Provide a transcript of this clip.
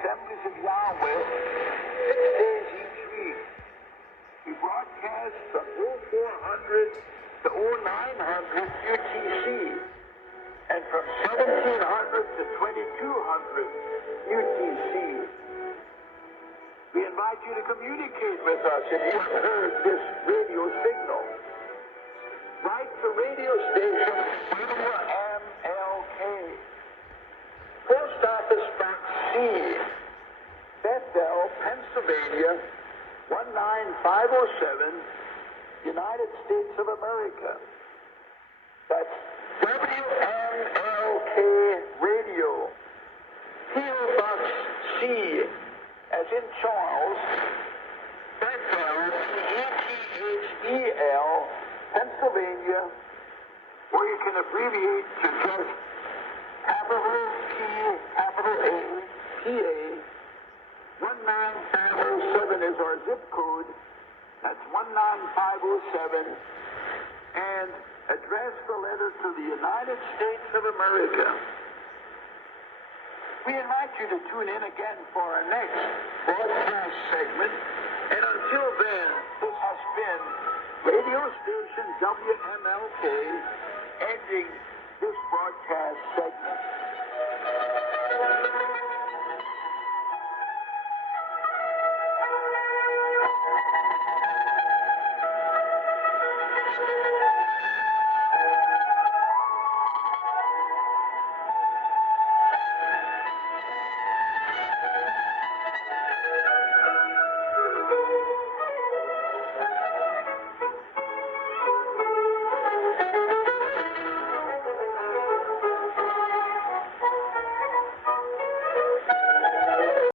Assemblies of Yahweh 6 days each week. We broadcast from 0400 to 0900 UTC and from 1700 to 2200 UTC. We invite you to communicate with us if you have heard this radio signal. Write the radio station WMLK. Post Office Box C, Bethel, Pennsylvania, 19507, United States of America. That's WMLK Radio. P.O. Box C, as in Charles, Bethel, P-E-T-H-E-L, Pennsylvania, or you can abbreviate to just capital P, capital A, PA. 19507 is our zip code. That's 19507. And address the letter to the United States of America. We invite you to tune in again for our next broadcast segment. And until then, this has been radio station WMLK ending this broadcast segment.